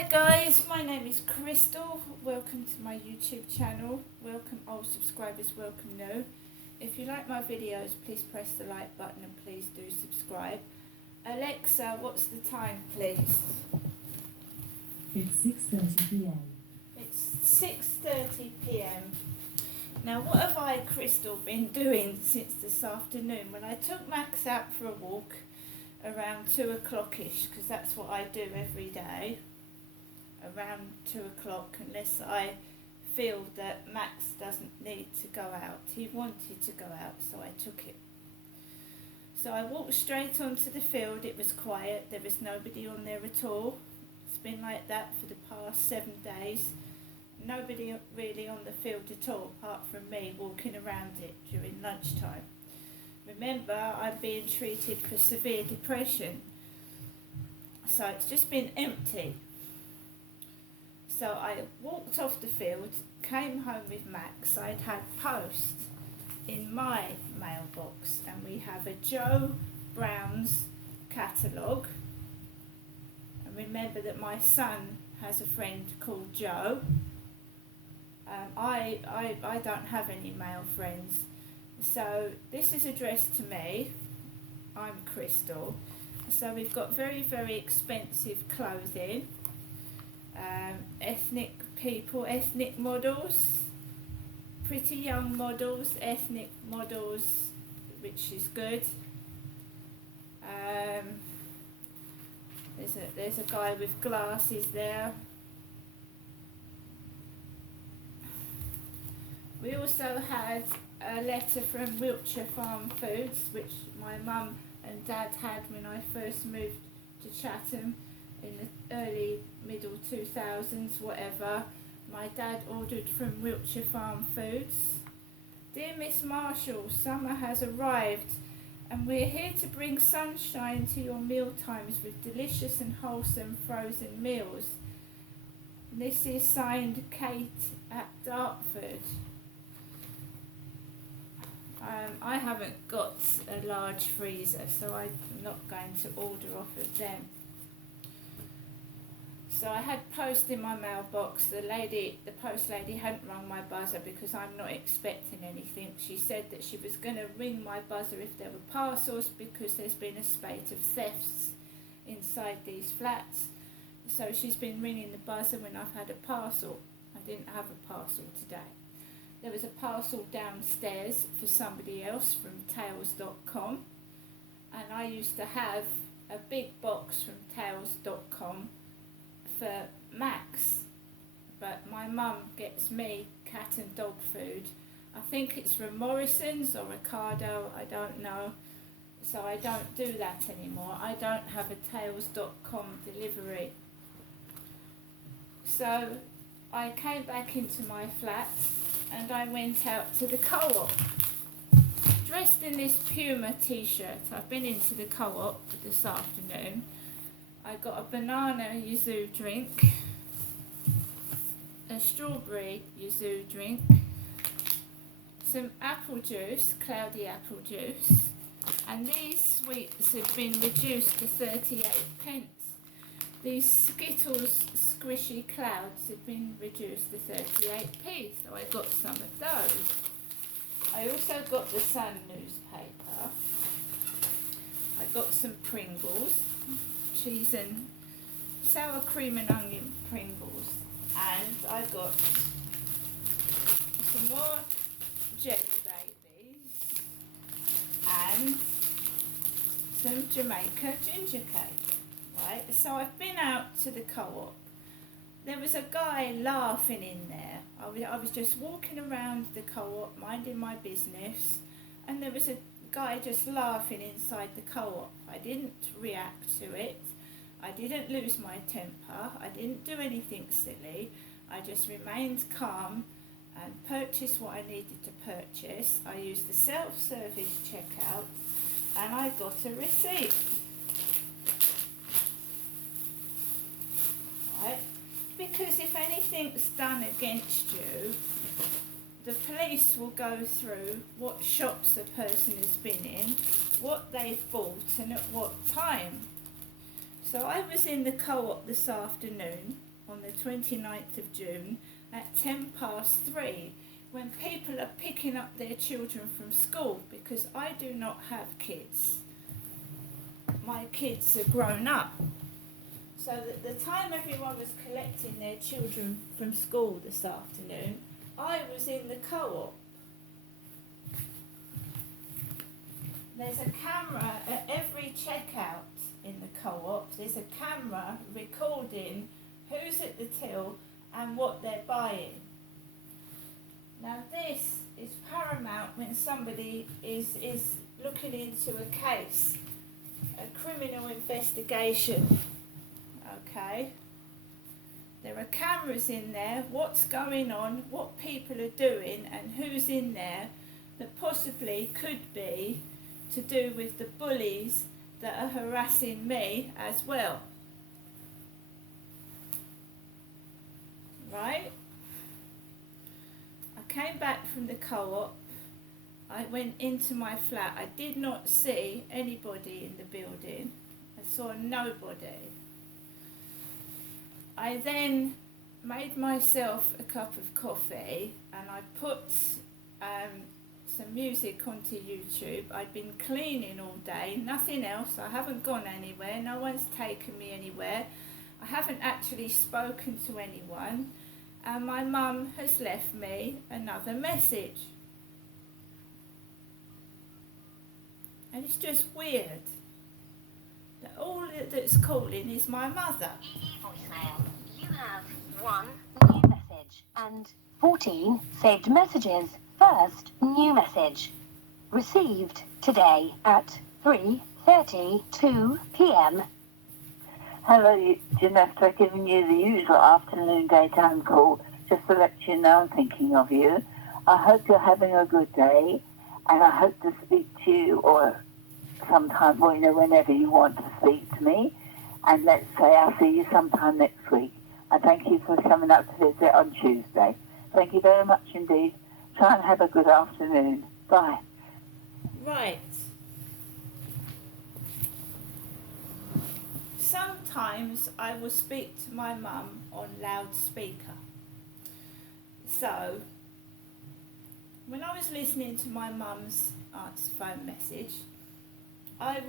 Hi guys, my name is Crystal. Welcome to my YouTube channel. Welcome old subscribers, welcome new. If you like my videos, please press the like button and please do subscribe. Alexa, what's the time please? It's 6:30 p.m. It's 6:30 p.m. Now what have I, Crystal, been doing since this afternoon? When I took Max out for a walk around 2 o'clock-ish, because that's what I do every day, around 2 o'clock, unless I feel that Max doesn't need to go out. He wanted to go out, so I took him. So I walked straight onto the field. It was quiet, there was nobody on there at all. It's been like that for the past 7 days. Nobody really on the field at all, apart from me walking around it during lunchtime. Remember, I'm being treated for severe depression, so it's just been empty. So I walked off the field, came home with Max. I'd had post in my mailbox, and we have a Joe Brown's catalogue. And remember that my son has a friend called Joe. I don't have any male friends. So this is addressed to me. I'm Crystal. So we've got very, very expensive clothing. Ethnic people, ethnic models, pretty young models, ethnic models, which is good. There's a guy with glasses there. We also had a letter from Wiltshire Farm Foods, which my mum and dad had when I first moved to Chatham in the early middle 2000s, whatever. My dad ordered from Wiltshire Farm Foods. Dear Miss Marshall, summer has arrived and we're here to bring sunshine to your meal times with delicious and wholesome frozen meals. This is signed Kate at Dartford. I haven't got a large freezer, so I'm not going to order off of them. So I had post in my mailbox. The post lady hadn't rung my buzzer because I'm not expecting anything. She said that she was going to ring my buzzer if there were parcels, because there's been a spate of thefts inside these flats. So she's been ringing the buzzer when I've had a parcel. I didn't have a parcel today. There was a parcel downstairs for somebody else from Tails.com, and I used to have a big box from Tails.com for Max, but my mum gets me cat and dog food. I think it's from Morrison's or Ricardo, I don't know, so I don't do that anymore. I don't have a Tails.com delivery. So I came back into my flat and I went out to the co-op dressed in this Puma t-shirt. I've been into the co-op this afternoon. I got a banana yuzu drink, a strawberry yuzu drink, some apple juice, cloudy apple juice, and these sweets have been reduced to 38p. These Skittles squishy clouds have been reduced to 38p, so I got some of those. I also got the Sun newspaper. I got some Pringles, cheese and sour cream and onion Pringles, and I got some more Jelly Babies and some Jamaica ginger cake. Right, so I've been out to the co-op. There was a guy laughing in there. I was just walking around the co-op, minding my business, and there was a guy just laughing inside the co-op. I didn't react to it. I didn't lose my temper. I didn't do anything silly. I just remained calm and purchased what I needed to purchase. I used the self-service checkout and I got a receipt. Right? Because if anything's done against you, the police will go through what shops a person has been in, what they've bought and at what time. So I was in the co-op this afternoon on the 29th of June at 3:10, when people are picking up their children from school, because I do not have kids. My kids are grown up. So that the time everyone was collecting their children from school this afternoon, I was in the co-op. There's a camera at every checkout in the co-op. There's a camera recording who's at the till and what they're buying. Now this is paramount when somebody is looking into a case, a criminal investigation. Okay? There are cameras in there, what's going on, what people are doing and who's in there that possibly could be to do with the bullies that are harassing me as well. Right? I came back from the co-op. I went into my flat. I did not see anybody in the building. I saw nobody. I then made myself a cup of coffee and I put some music onto YouTube. I'd been cleaning all day, nothing else. I haven't gone anywhere. No one's taken me anywhere. I haven't actually spoken to anyone. And my mum has left me another message. And it's just weird that all that's calling is my mother. Voicemail. You have 1 new message and 14 saved messages. First new message. Received today at 3:32 p.m. Hello, Janetta, giving you the usual afternoon daytime call just to let you know I'm thinking of you. I hope you're having a good day, and I hope to speak to you or sometime, well, whenever you want to speak to me. And let's say I'll see you sometime next week. And thank you for coming up to visit on Tuesday. Thank you very much indeed. Try and have a good afternoon. Bye. Right. Sometimes I will speak to my mum on loudspeaker. So, when I was listening to my mum's answer phone message, I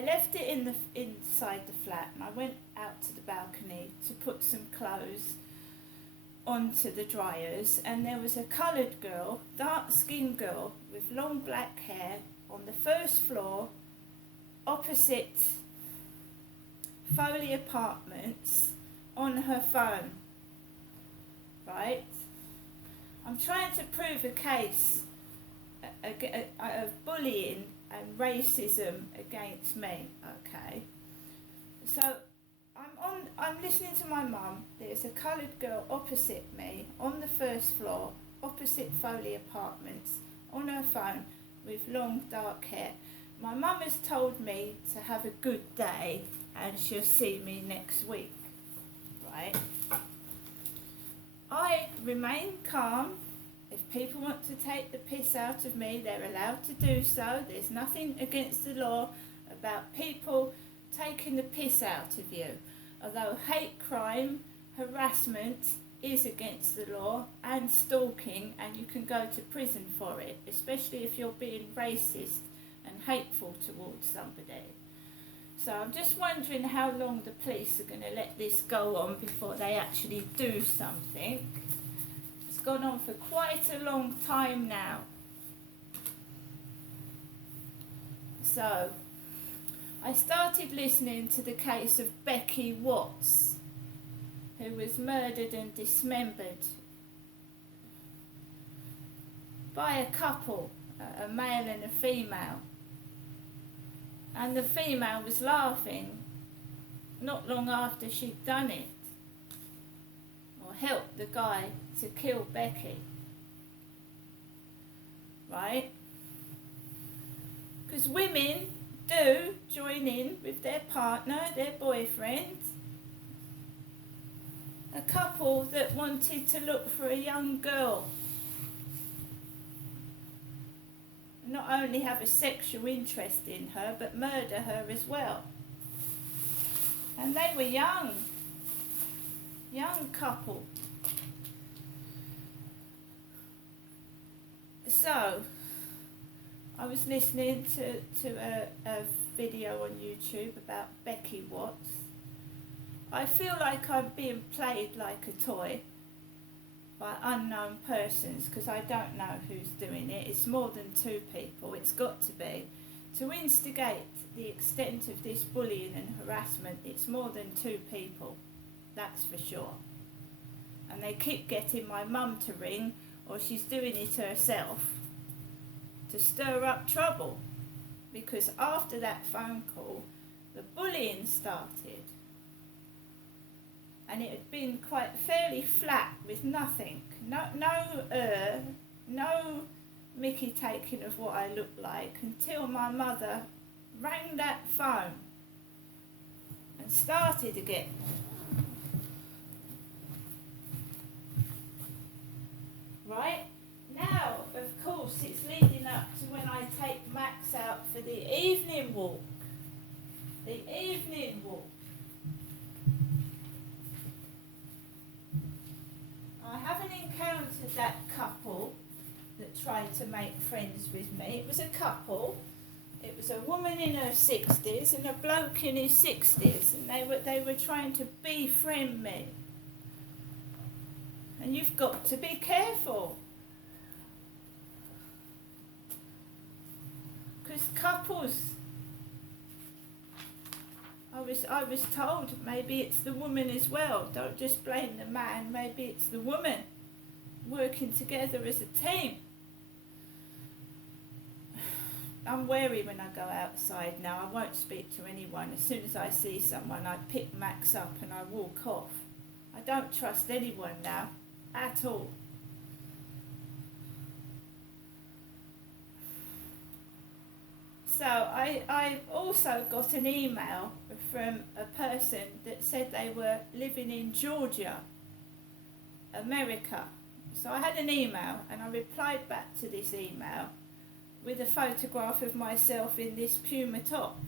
left it inside the flat and I went out to the balcony to put some clothes onto the dryers, and there was a coloured girl, dark-skinned girl with long black hair on the first floor opposite Foley Apartments on her phone. Right? I'm trying to prove a case of bullying and racism against me, okay? So I'm listening to my mum. There's a coloured girl opposite me on the first floor, opposite Foley Apartments, on her phone with long dark hair. My mum has told me to have a good day and she'll see me next week, right? I remain calm. If people want to take the piss out of me, they're allowed to do so. There's nothing against the law about people taking the piss out of you. Although hate crime, harassment is against the law, and stalking, and you can go to prison for it, especially if you're being racist and hateful towards somebody. So I'm just wondering how long the police are going to let this go on before they actually do something. It's gone on for quite a long time now. So I started listening to the case of Becky Watts, who was murdered and dismembered by a couple, a male and a female. And the female was laughing not long after she'd done it, or helped the guy to kill Becky. Right? Because women do join in with their partner, their boyfriend. A couple that wanted to look for a young girl. Not only have a sexual interest in her, but murder her as well. And they were young. young couple. So, I was listening to a video on YouTube about Becky Watts. I feel like I'm being played like a toy by unknown persons because I don't know who's doing it. It's more than two people, it's got to be. To instigate the extent of this bullying and harassment, it's more than two people, that's for sure. And they keep getting my mum to ring, or she's doing it herself, to stir up trouble. Because after that phone call, the bullying started. And it had been quite fairly flat with nothing. No Mickey taking of what I looked like until my mother rang that phone and started again. Right? Now, of course, it's leading up to when I take Max out for the evening walk. The evening walk. I haven't encountered that couple that tried to make friends with me. It was a couple. It was a woman in her 60s and a bloke in his 60s, and they were trying to befriend me. And you've got to be careful. Because couples, I was told maybe it's the woman as well. Don't just blame the man, maybe it's the woman working together as a team. I'm wary when I go outside now. I won't speak to anyone. As soon as I see someone, I pick Max up and I walk off. I don't trust anyone now, at all. So I also got an email from a person that said they were living in Georgia, America. So I had an email and I replied back to this email with a photograph of myself in this Puma top.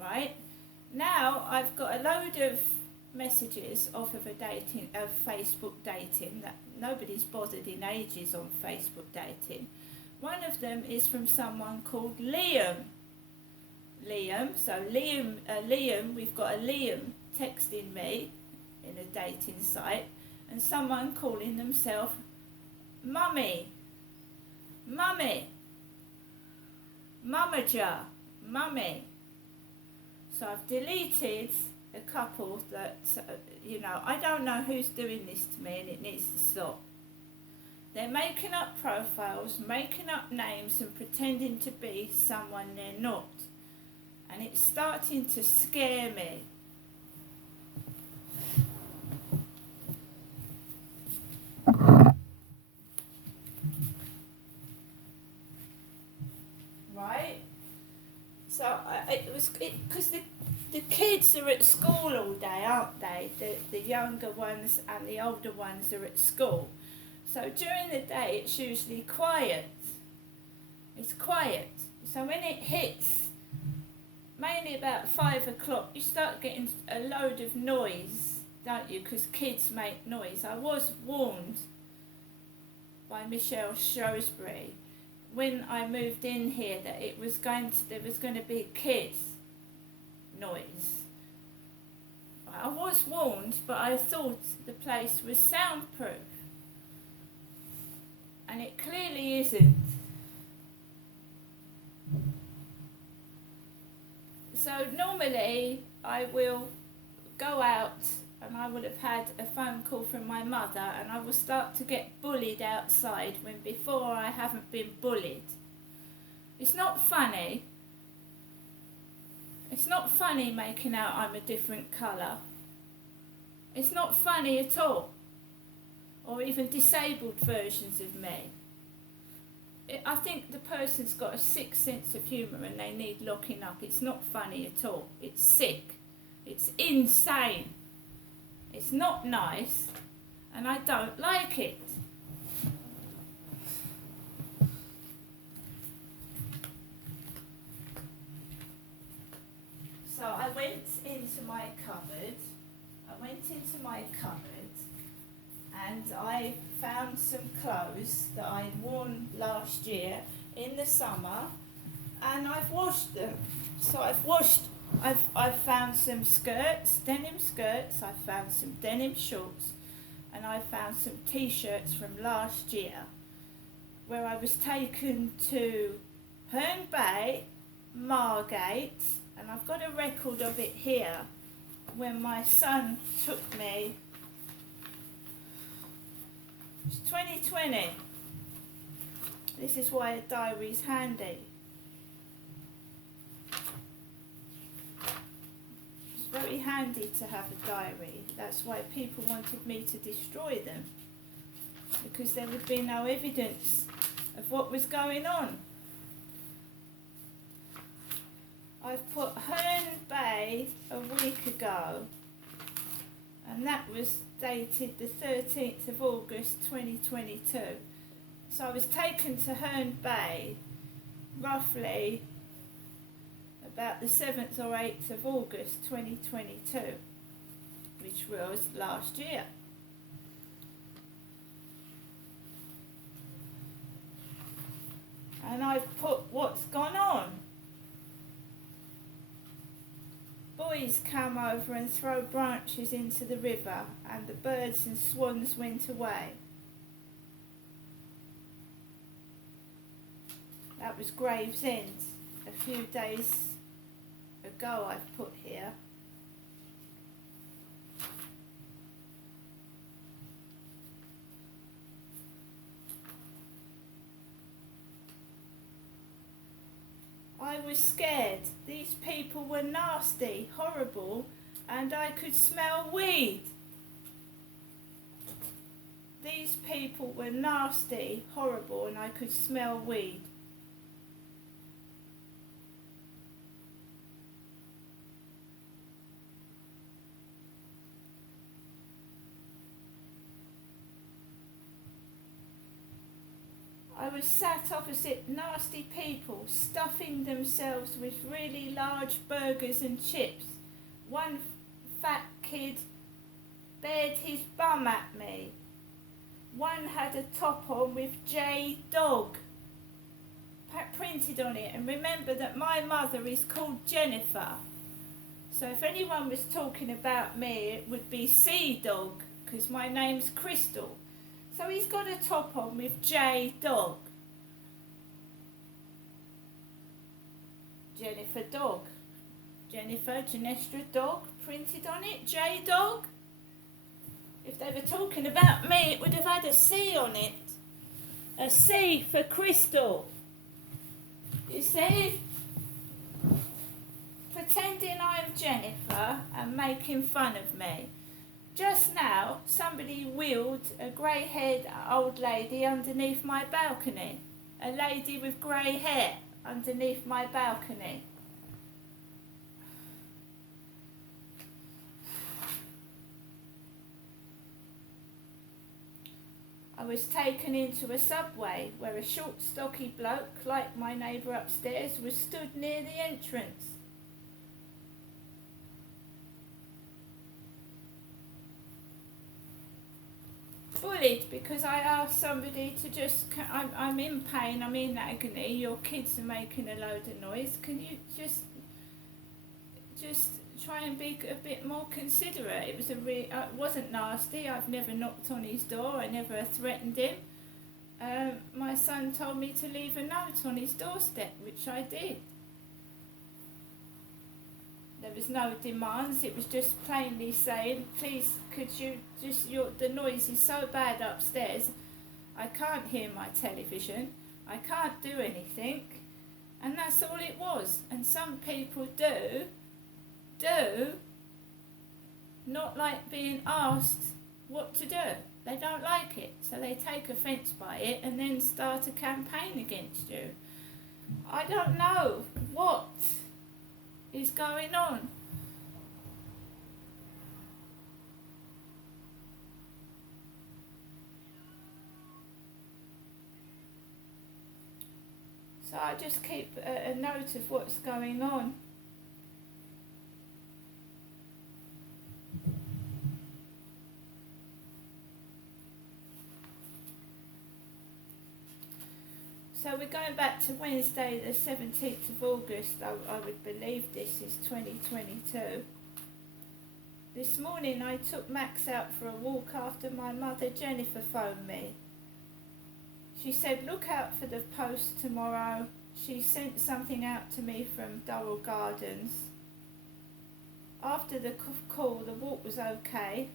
Right? Now I've got a load of messages off of Facebook dating that nobody's bothered in ages on Facebook dating. One of them is from someone called Liam. Liam, we've got a Liam texting me in a dating site, and someone calling themselves Mummy, Mummager, Mummy. So I've deleted a couple that, I don't know who's doing this to me, and it needs to stop. They're making up profiles, making up names and pretending to be someone they're not. And it's starting to scare me. Right? So because the kids are at school all day, aren't they? The younger ones and the older ones are at school. So during the day, it's usually quiet. It's quiet. So when it hits, mainly about 5 o'clock, you start getting a load of noise, don't you? Because kids make noise. I was warned by Michelle Shrewsbury when I moved in here that there was going to be kids noise. I was warned, but I thought the place was soundproof. And it clearly isn't. So normally I will go out and I would have had a phone call from my mother and I will start to get bullied outside when before I haven't been bullied. It's not funny. It's not funny making out I'm a different colour. It's not funny at all. Or even disabled versions of me. I think the person's got a sick sense of humour and they need locking up. It's not funny at all. It's sick. It's insane. It's not nice. And I don't like it. So I went into my cupboard. I went into my cupboard and I found some clothes that I'd worn last year in the summer, and I've washed them. So I've found some skirts, denim skirts, I've found some denim shorts, and I found some t-shirts from last year where I was taken to Herne Bay, Margate, and I've got a record of it here when my son took me. It was 2020. This is why a diary's handy. It's very handy to have a diary. That's why people wanted me to destroy them, because there would be no evidence of what was going on. I've put Herne Bay a week ago, and that was dated the 13th of August 2022. So I was taken to Herne Bay roughly about the 7th or 8th of August 2022, which was last year. And I've put what's gone on. Boys come over and throw branches into the river, and the birds and swans went away. That was Gravesend a few days ago, I've put here. I was scared. These people were nasty, horrible, and I could smell weed. These people were nasty, horrible, and I could smell weed. I was sat opposite nasty people stuffing themselves with really large burgers and chips. One fat kid bared his bum at me. One had a top on with J Dog printed on it, and remember that my mother is called Jennifer. So if anyone was talking about me, it would be C Dog, because my name's Crystal. So he's got a top on with J Dog. Jennifer Dog. Jennifer Genestra Dog printed on it. J Dog. If they were talking about me, it would have had a C on it. A C for Crystal. You see? Pretending I'm Jennifer and making fun of me. Just now, somebody wheeled a grey-haired old lady underneath my balcony. A lady with grey hair underneath my balcony. I was taken into a subway where a short, stocky bloke, like my neighbour upstairs, was stood near the entrance. Bullied because I asked somebody to just, I'm in pain, I'm in agony, your kids are making a load of noise, can you just try and be a bit more considerate? It was it wasn't nasty, I've never knocked on his door, I never threatened him. My son told me to leave a note on his doorstep, which I did. There was no demands, it was just plainly saying, please could you just, the noise is so bad upstairs, I can't hear my television, I can't do anything, and that's all it was. And some people do not like being asked what to do. They don't like it, so they take offence by it and then start a campaign against you. I don't know what is going on. So I just keep a note of what's going on. So we're going back to Wednesday the 17th of August. I would believe this is 2022. This morning I took Max out for a walk after my mother Jennifer phoned me. She said, look out for the post tomorrow. She sent something out to me from Durrell Gardens. After the call, the walk was okay.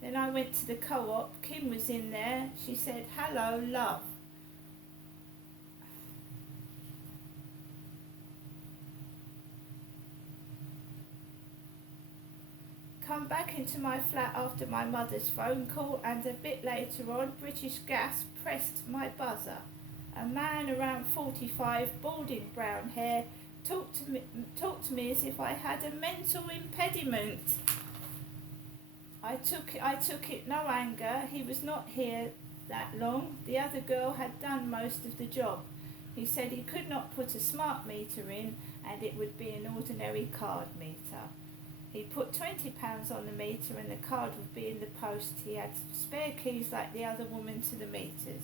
Then I went to the co-op. Kim was in there. She said, hello, love. Come back into my flat after my mother's phone call, and a bit later on, British Gas pressed my buzzer. A man around 45, balding brown hair, talked to me as if I had a mental impediment. I took it no anger. He was not here that long. The other girl had done most of the job. He said he could not put a smart meter in, and it would be an ordinary card meter. He put £20 on the meter and the card would be in the post. He had spare keys like the other woman to the meters.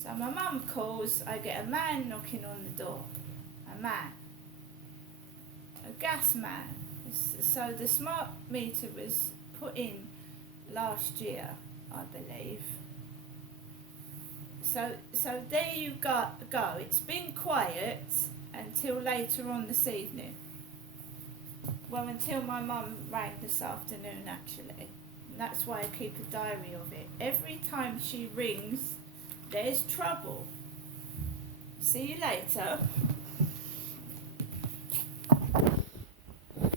So my mum calls, I get a man knocking on the door. A man. A gas man. So the smart meter was put in last year, I believe. So there you go. It's been quiet until later on this evening. Well, until my mum rang this afternoon, actually. And that's why I keep a diary of it. Every time she rings, there's trouble. See you later.